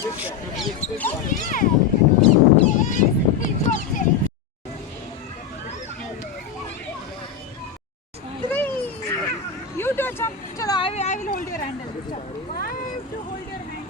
You do jump. Chalo, I will hold your handle. I have to hold your hand.